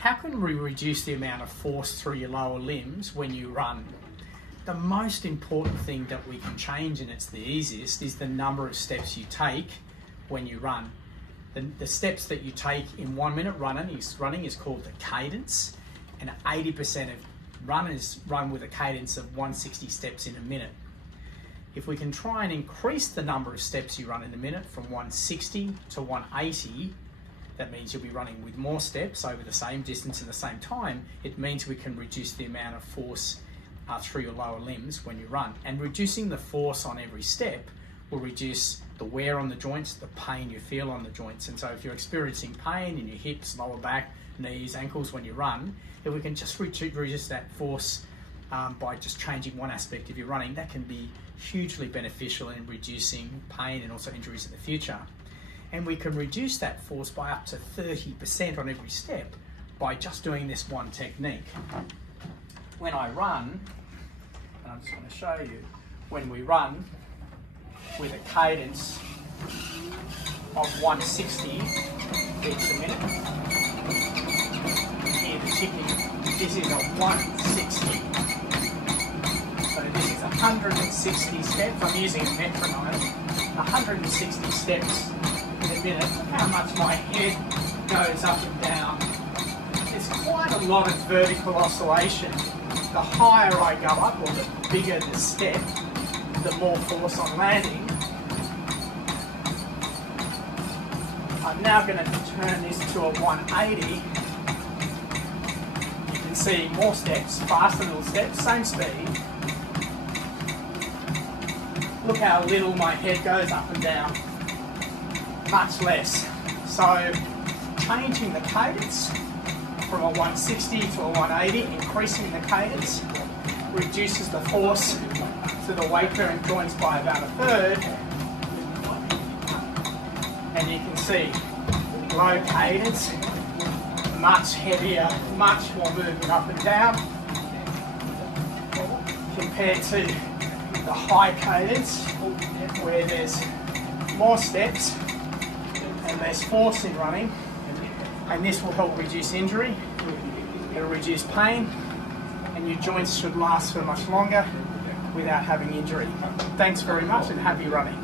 How can we reduce the amount of force through your lower limbs when you run? The most important thing that we can change, and it's the easiest, is the number of steps you take when you run. The steps that you take in 1 minute running is called the cadence, and 80% of runners run with a cadence of 160 steps in a minute. If we can try and increase the number of steps you run in a minute from 160 to 180, that means you'll be running with more steps over the same distance in the same time. It means we can reduce the amount of force through your lower limbs when you run. And reducing the force on every step will reduce the wear on the joints, the pain you feel on the joints. And so if you're experiencing pain in your hips, lower back, knees, ankles when you run, if we can just reduce that force by just changing one aspect of your running, that can be hugely beneficial in reducing pain and also injuries in the future. And we can reduce that force by up to 30% on every step by just doing this one technique. When I run, and I'm just going to show you, when we run with a cadence of 160 beats a minute, here the ticking, this is a 160. So this is 160 steps. I'm using a metronome. 160 steps in a minute. Look how much my head goes up and down. There's quite a lot of vertical oscillation. The higher I go up, or the bigger the step, the more force I'm landing. I'm now going to turn this to a 180. You can see more steps, faster little steps, same speed. Look how little my head goes up and down. Much less. So changing the cadence from a 160 to a 180, increasing the cadence, reduces the force to the weight bearing joints by about a third. And you can see low cadence, much heavier, much more movement up and down, compared to the high cadence where there's more steps and less force in running. And this will help reduce injury, it'll reduce pain, and your joints should last for much longer without having injury. Thanks very much and happy running.